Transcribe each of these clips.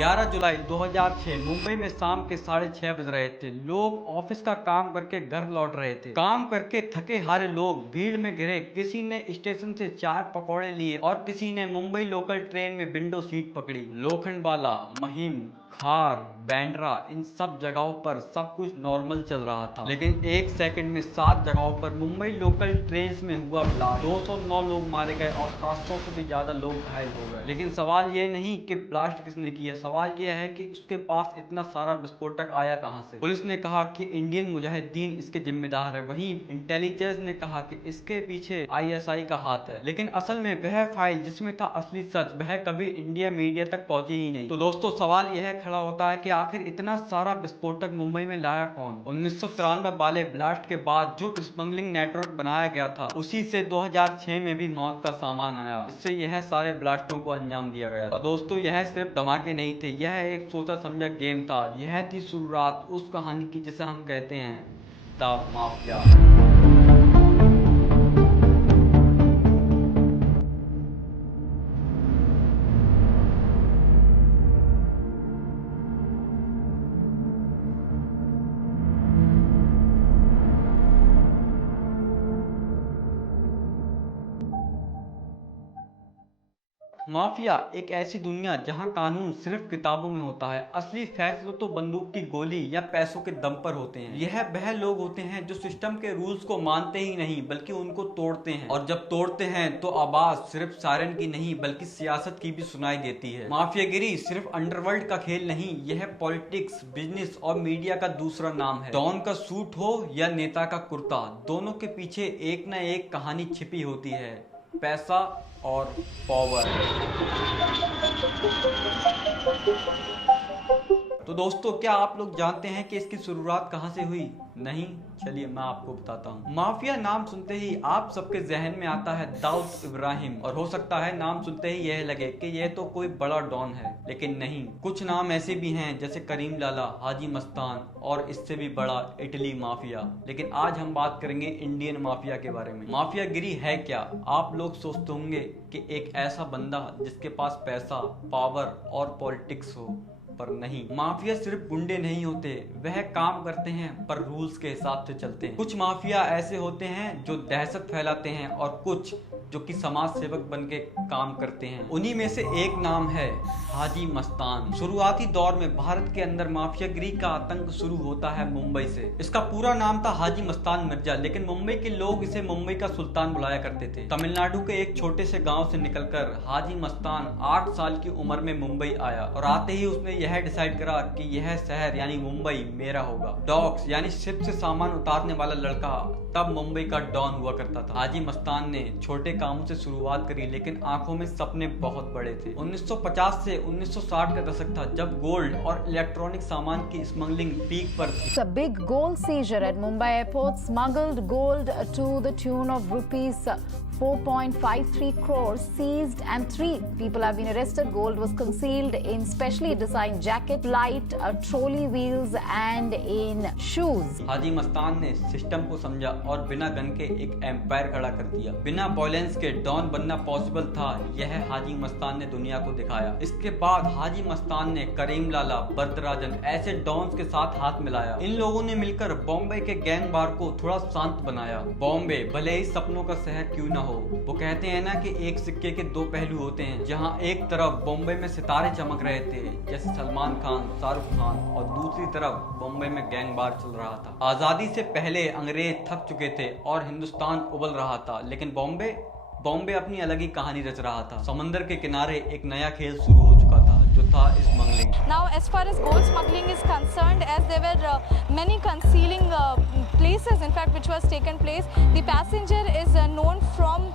11 जुलाई 2006 मुंबई में शाम के 6:30 बज रहे थे। लोग ऑफिस का काम करके घर लौट रहे थे। काम करके थके हारे लोग भीड़ में घिरे। किसी ने स्टेशन से चाय पकौड़े लिए और किसी ने मुंबई लोकल ट्रेन में विंडो सीट पकड़ी। लोखंडवाला, महिम, खार, बैंड्रा, इन सब जगहों पर सब कुछ नॉर्मल चल रहा था, लेकिन एक सेकंड में 7 जगहों पर मुंबई लोकल ट्रेन में हुआ ब्लास्ट। 209 लोग मारे गए और 700 से भी ज्यादा लोग घायल हो गए। लेकिन सवाल ये नहीं कि ब्लास्ट किसने किया, सवाल ये है कि उसके पास इतना सारा विस्फोटक आया कहां से। पुलिस ने कहा कि इंडियन मुजाहिदीन इसके जिम्मेदार है, वहीं इंटेलिजेंस ने कहा कि इसके पीछे ISI का हाथ है। लेकिन असल में वह फाइल जिसमें था असली सच, वह कभी इंडिया मीडिया तक पहुंची ही नहीं। तो दोस्तों सवाल यह खड़ा होता है कि आखिर इतना सारा विस्फोटक मुंबई में लाया कौन। 1993 वाले ब्लास्ट के बाद जो स्मगलिंग नेटवर्क बनाया गया था, उसी से 2006 में भी मौत का सामान आया। इससे यह सारे ब्लास्टों को अंजाम दिया गया। और दोस्तों यह सिर्फ धमाके नहीं थे, यह एक सोचा समझा गेम था। यह थी शुरुआत उस कहानी की जिसे हम कहते हैं द माफिया। माफिया एक ऐसी दुनिया जहां कानून सिर्फ किताबों में होता है, असली फैसले तो बंदूक की गोली या पैसों के दम पर होते हैं। यह वह लोग होते हैं जो सिस्टम के रूल्स को मानते ही नहीं बल्कि उनको तोड़ते हैं, और जब तोड़ते हैं तो आवाज सिर्फ सायरन की नहीं बल्कि सियासत की भी सुनाई देती है। माफियागिरी सिर्फ अंडरवर्ल्ड का खेल नहीं, यह पॉलिटिक्स, बिजनेस और मीडिया का दूसरा नाम है। डॉन का सूट हो या नेता का कुर्ता, दोनों के पीछे एक न एक कहानी छिपी होती है, पैसा और पावर। तो दोस्तों क्या आप लोग जानते हैं कि इसकी शुरुआत कहां से हुई? नहीं, चलिए मैं आपको बताता हूँ। माफिया नाम सुनते ही आप सबके जहन में आता है दाऊद इब्राहिम, और हो सकता है नाम सुनते ही यह लगे कि यह तो कोई बड़ा डॉन है, लेकिन नहीं। कुछ नाम ऐसे भी हैं जैसे करीम लाला, हाजी मस्तान और इससे भी बड़ा इटली माफिया। लेकिन आज हम बात करेंगे इंडियन माफिया के बारे में। माफियागिरी है क्या? आप लोग सोचते होंगे कि एक ऐसा बंदा जिसके पास पैसा, पावर और पॉलिटिक्स हो, पर नहीं। माफिया सिर्फ गुंडे नहीं होते, वह काम करते हैं पर रूल्स के हिसाब से चलते हैं। कुछ माफिया ऐसे होते हैं जो दहशत फैलाते हैं और कुछ जो कि समाज सेवक बन के काम करते हैं। उन्हीं में से एक नाम है हाजी मस्तान। शुरुआती दौर में भारत के अंदर माफियागिरी का आतंक शुरू होता है मुंबई से। इसका पूरा नाम था हाजी मस्तान मिर्जा, लेकिन मुंबई के लोग इसे मुंबई का सुल्तान बुलाया करते थे। तमिलनाडु के एक छोटे से गांव से निकलकर हाजी मस्तान 8 साल की उम्र में मुंबई आया, और आते ही उसने यह डिसाइड करा कि यह शहर यानी मुंबई मेरा होगा। डॉक्स यानी शिप से सामान उतारने वाला लड़का तब मुंबई का डॉन हुआ करता था। हाजी मस्तान ने छोटे कामों से शुरुआत करी, लेकिन आंखों में सपने बहुत बड़े थे। 1950 से 1960 का दशक था जब गोल्ड और इलेक्ट्रॉनिक सामान की स्मगलिंग पीक पर थी। A big gold seizure at Mumbai airport, smuggled gold to the tune of rupees 4.53 crores seized and 3 people have been arrested. Gold was concealed in specially designed jacket, light trolley wheels and in shoes. Haji Mastan ने system को समझा और बिना gun के एक empire खड़ा कर दिया। बिना वायलेंस के डॉन बनना पॉसिबल था, यह हाजी मस्तान ने दुनिया को दिखाया। इसके बाद हाजी मस्तान ने करीम लाला, बरदराजन ऐसे डॉन्स के साथ हाथ मिलाया। इन लोगों ने मिलकर बॉम्बे के गैंग बार को थोड़ा शांत बनाया। बॉम्बे भले ही सपनों का शहर क्यों ना हो, वो कहते हैं ना कि एक सिक्के के दो पहलू होते हैं। जहां एक तरफ बॉम्बे में सितारे चमक रहे थे जैसे सलमान खान, शाहरुख खान, और दूसरी तरफ बॉम्बे में गैंग बार चल रहा था। आजादी से पहले अंग्रेज थक चुके थे और हिंदुस्तान उबल रहा था, लेकिन बॉम्बे अपनी अलग ही कहानी रच रहा था। समंदर के किनारे एक नया खेल शुरू हो चुका था जो था smuggling. Now as far as gold smuggling is concerned, as there were many concealing places in fact which was taken place, the passenger is known from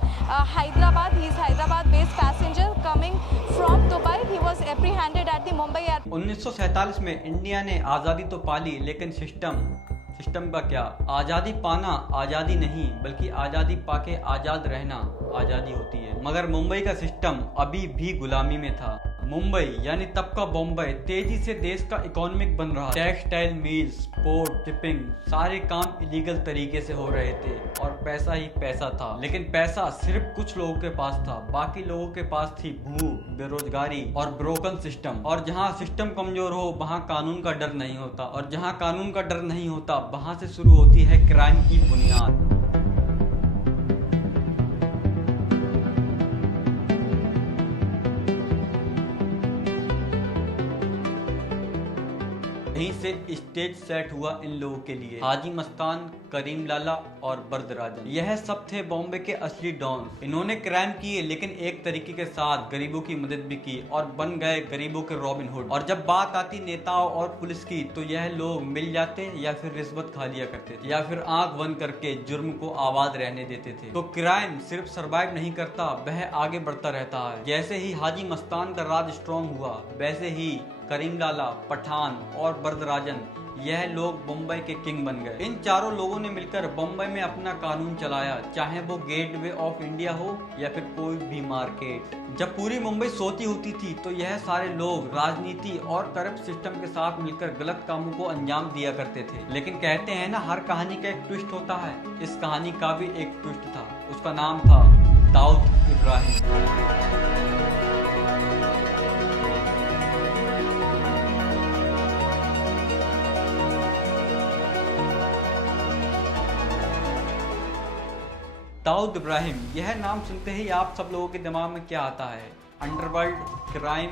Hyderabad. He is Hyderabad based passenger coming from Dubai. He was apprehended at the Mumbai airport. 1947 में India ने आजादी तो पाली, लेकिन system का क्या? आजादी पाना आजादी नहीं बल्कि आजादी पाके आजाद रहना आजादी होती है। मगर मुंबई का सिस्टम अभी भी गुलामी में था। मुंबई यानी तब का बॉम्बे तेजी से देश का इकोनॉमिक बन रहा। टेक्सटाइल मिल्स, पोर्ट, शिपिंग, सारे काम इलीगल तरीके से हो रहे थे और पैसा ही पैसा था। लेकिन पैसा सिर्फ कुछ लोगों के पास था, बाकी लोगों के पास थी भूख, बेरोजगारी और ब्रोकन सिस्टम। और जहाँ सिस्टम कमजोर हो वहाँ कानून का डर नहीं होता, और जहाँ कानून का डर नहीं होता वहाँ से शुरू होती है क्राइम की बुनियाद। यहीं से स्टेज सेट हुआ इन लोगों के लिए। हाजी मस्तान, करीम लाला और बरदराजन, यह सब थे बॉम्बे के असली डॉन। इन्होंने क्राइम किए लेकिन एक तरीके के साथ गरीबों की मदद भी की और बन गए गरीबों के रॉबिन हुड। और जब बात आती नेताओं और पुलिस की तो यह लोग मिल जाते या फिर रिश्वत खा लिया करते थे या फिर आंख बंद करके जुर्म को आबाद रहने देते थे। तो क्राइम सिर्फ सर्वाइव नहीं करता, वह आगे बढ़ता रहता है। जैसे ही हाजी मस्तान का राज स्ट्रॉन्ग हुआ वैसे ही करीम लाला, पठान और बरदराजन, यह लोग मुंबई के किंग बन गए। इन चारों लोगों ने मिलकर मुंबई में अपना कानून चलाया, चाहे वो गेटवे ऑफ इंडिया हो या फिर कोई भी मार्केट। जब पूरी मुंबई सोती होती थी तो यह सारे लोग राजनीति और करप्ट सिस्टम के साथ मिलकर गलत कामों को अंजाम दिया करते थे। लेकिन कहते हैं ना, हर कहानी का एक ट्विस्ट होता है। इस कहानी का भी एक ट्विस्ट था, उसका नाम था दाऊद इब्राहिम। दाऊद इब्राहिम, यह नाम सुनते ही आप सब लोगों के दिमाग में क्या आता है? अंडरवर्ल्ड, क्राइम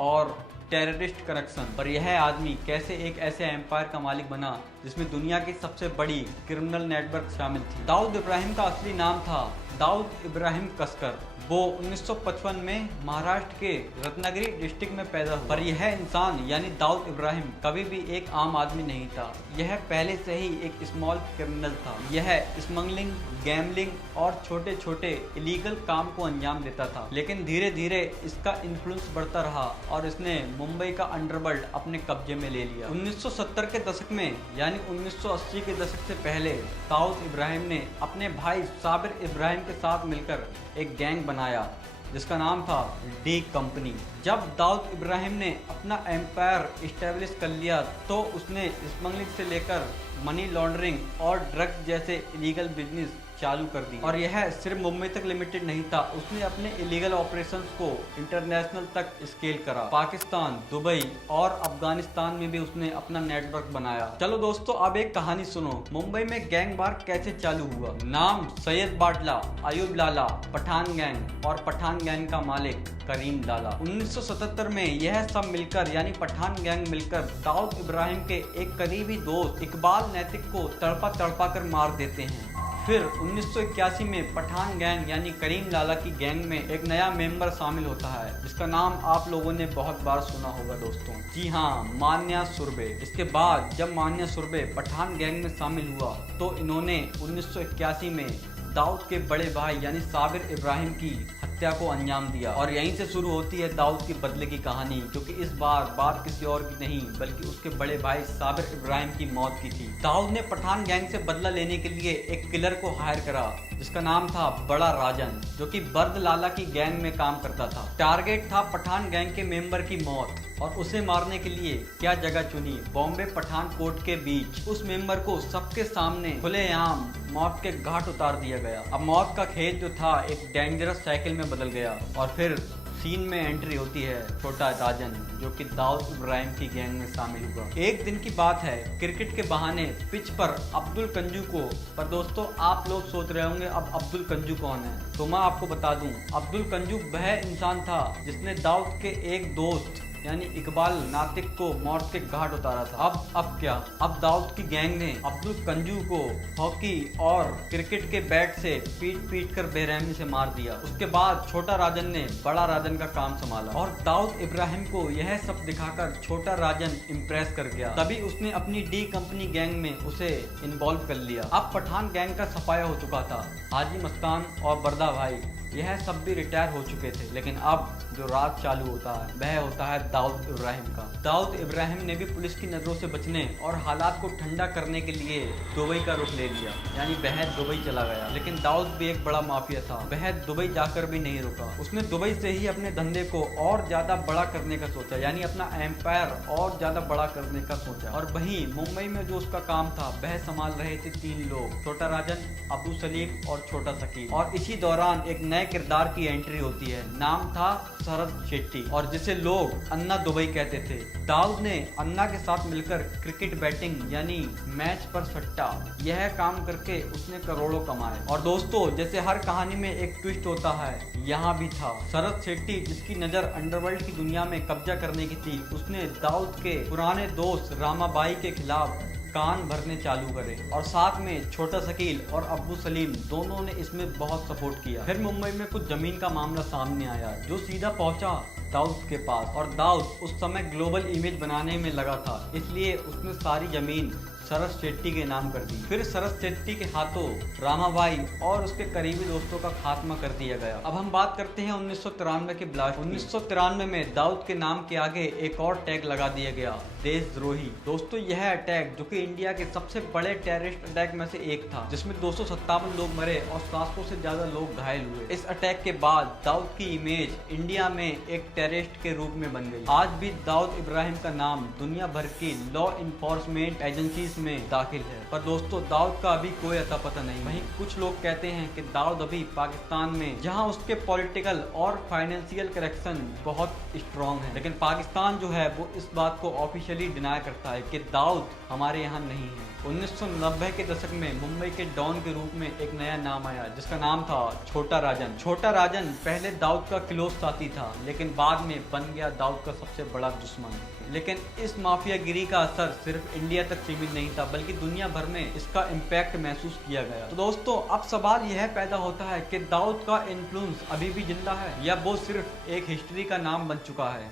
और टेररिस्ट कनेक्शन। पर यह आदमी कैसे एक ऐसे एम्पायर का मालिक बना जिसमें दुनिया की सबसे बड़ी क्रिमिनल नेटवर्क शामिल थी? दाऊद इब्राहिम का असली नाम था दाऊद इब्राहिम कसकर। वो 1955 में महाराष्ट्र के रत्नागिरी डिस्ट्रिक्ट में पैदा हुआ। पर यह इंसान यानी दाऊद इब्राहिम कभी भी एक आम आदमी नहीं था। यह पहले से ही एक स्मॉल क्रिमिनल था। यह स्मगलिंग, गैम्बलिंग और छोटे छोटे इलीगल काम को अंजाम देता था। लेकिन धीरे धीरे इसका इन्फ्लुएंस बढ़ता रहा और इसने मुंबई का अंडरवर्ल्ड अपने कब्जे में ले लिया। 1970 के दशक में यानी 1980 के दशक से पहले दाऊद इब्राहिम ने अपने भाई साबिर इब्राहिम के साथ मिलकर एक गैंग बनाया जिसका नाम था डी कंपनी। जब दाऊद इब्राहिम ने अपना एम्पायर इस्टेब्लिश कर लिया तो उसने स्मगलिंग से लेकर मनी लॉन्ड्रिंग और ड्रग्स जैसे इलीगल बिजनेस चालू कर दी। और यह सिर्फ मुंबई तक लिमिटेड नहीं था, उसने अपने इलीगल ऑपरेशंस को इंटरनेशनल तक स्केल करा। पाकिस्तान, दुबई और अफगानिस्तान में भी उसने अपना नेटवर्क बनाया। चलो दोस्तों, अब एक कहानी सुनो, मुंबई में गैंग वार कैसे चालू हुआ। नाम सैयद बाटला, अयूब लाला, पठान गैंग और पठान गैंग का मालिक करीम लाला। 1977 में यह सब मिलकर यानी पठान गैंग मिलकर दाऊद इब्राहिम के एक करीबी दोस्त इकबाल नैतिक को तड़पा तड़पा कर मार देते हैं। फिर 1981 में पठान गैंग यानी करीम लाला की गैंग में एक नया मेंबर शामिल होता है जिसका नाम आप लोगों ने बहुत बार सुना होगा दोस्तों। जी हाँ, मान्या सुरभे। इसके बाद जब मान्या सुरभे पठान गैंग में शामिल हुआ तो इन्होंने 1981 में दाऊद के बड़े भाई यानी साबिर इब्राहिम की हत्या को अंजाम दिया। और यहीं से शुरू होती है दाऊद के बदले की कहानी, क्योंकि इस बार बात किसी और की नहीं बल्कि उसके बड़े भाई साबिर इब्राहिम की मौत की थी। दाऊद ने पठान गैंग से बदला लेने के लिए एक किलर को हायर करा जिसका नाम था बड़ा राजन, जो कि बर्द लाला की गैंग में काम करता था। टारगेट था पठान गैंग के मेंबर की मौत और उसे मारने के लिए क्या जगह चुनी, बॉम्बे पठान कोर्ट के बीच। उस मेंबर को सबके सामने खुलेआम मौत के घाट उतार दिया गया। अब मौत का खेल जो था एक डेंजरस साइकिल में बदल गया और फिर सीन में एंट्री होती है छोटा राजन, जो कि दाऊद इब्राहिम की गैंग में शामिल हुआ। एक दिन की बात है, क्रिकेट के बहाने पिच पर अब्दुल कंजू को, पर दोस्तों आप लोग सोच रहे होंगे अब अब्दुल कंजू कौन है, तो मैं आपको बता दूं, अब्दुल कंजू वह इंसान था जिसने दाऊद के एक दोस्त यानी इकबाल नातिक को मौत के घाट उतारा था। अब क्या, अब दाऊद की गैंग ने अब्दुल कंजू को हॉकी और क्रिकेट के बैट से पीट कर बेरहमी से मार दिया। उसके बाद छोटा राजन ने बड़ा राजन का काम संभाला और दाऊद इब्राहिम को यह सब दिखाकर छोटा राजन इम्प्रेस कर गया। तभी उसने अपनी डी कंपनी गैंग में उसे इन्वॉल्व कर लिया। अब पठान गैंग का सफाया हो चुका था। हाजी मस्तान और बरदा भाई यह सब भी रिटायर हो चुके थे। लेकिन अब जो राज चालू होता है वह होता है दाऊद इब्राहिम का। दाऊद इब्राहिम ने भी पुलिस की नजरों से बचने और हालात को ठंडा करने के लिए दुबई का रुख ले लिया, यानी वह दुबई चला गया। लेकिन दाऊद भी एक बड़ा माफिया था, वह दुबई जाकर भी नहीं रुका। उसने दुबई से ही अपने धंधे को और ज्यादा बड़ा करने का सोचा, यानी अपना एम्पायर और ज्यादा बड़ा करने का सोचा। और वहीं मुंबई में जो उसका काम था वह संभाल रहे थे 3 लोग, छोटा राजन, अबू सलीम और छोटा शकील। और इसी दौरान एक नए किरदार की एंट्री होती है, नाम था शरद शेट्टी, और जिसे लोग अन्ना दुबई कहते थे। दाऊद ने अन्ना के साथ मिलकर क्रिकेट बैटिंग यानी मैच पर सट्टा, यह काम करके उसने करोड़ों कमाए। और दोस्तों, जैसे हर कहानी में एक ट्विस्ट होता है, यहाँ भी था। शरद शेट्टी, जिसकी नजर अंडरवर्ल्ड की दुनिया में कब्जा करने की थी, उसने दाऊद के पुराने दोस्त रामाबाई के खिलाफ कान भरने चालू करे, और साथ में छोटा शकील और अब्बू सलीम दोनों ने इसमें बहुत सपोर्ट किया। फिर मुंबई में कुछ जमीन का मामला सामने आया जो सीधा पहुंचा दाऊद के पास, और दाऊद उस समय ग्लोबल इमेज बनाने में लगा था, इसलिए उसने सारी जमीन शरद शेट्टी के नाम कर दी। फिर शरद शेट्टी के हाथों रामाबाई और उसके करीबी दोस्तों का खात्मा कर दिया गया। अब हम बात करते हैं 1993 के ब्लास्ट। 1993 में दाऊद के नाम के आगे एक और टैग लगा दिया गया, देशद्रोही। दोस्तों, यह अटैक जो कि इंडिया के सबसे बड़े टेररिस्ट अटैक में से एक था, जिसमें 257 लोग मरे और 700 से ज्यादा लोग घायल हुए। इस अटैक के बाद दाऊद की इमेज इंडिया में एक टेररिस्ट के रूप में बन गई। आज भी दाऊद इब्राहिम का नाम दुनिया भर की लॉ इन्फोर्समेंट एजेंसीज में दाखिल है, पर दोस्तों दाऊद का अभी कोई अता पता नहीं। वहीं कुछ लोग कहते हैं कि दाऊद अभी पाकिस्तान में, जहां उसके पॉलिटिकल और फाइनेंशियल कनेक्शन बहुत स्ट्रॉन्ग है, लेकिन पाकिस्तान जो है वो इस बात को ऑफिशियली डिनाई करता है कि दाऊद हमारे यहाँ नहीं है। 1990 के दशक में मुंबई के डॉन के रूप में एक नया नाम आया, जिसका नाम था छोटा राजन। छोटा राजन पहले दाऊद का क्लोज साथी था, लेकिन बाद में बन गया दाऊद का सबसे बड़ा दुश्मन। लेकिन इस माफियागिरी का असर सिर्फ इंडिया तक सीमित नहीं था, बल्कि दुनिया भर में इसका इम्पैक्ट महसूस किया गया। तो दोस्तों, अब सवाल यह पैदा होता है कि दाऊद का इन्फ्लुएंस अभी भी जिंदा है या वो सिर्फ एक हिस्ट्री का नाम बन चुका है।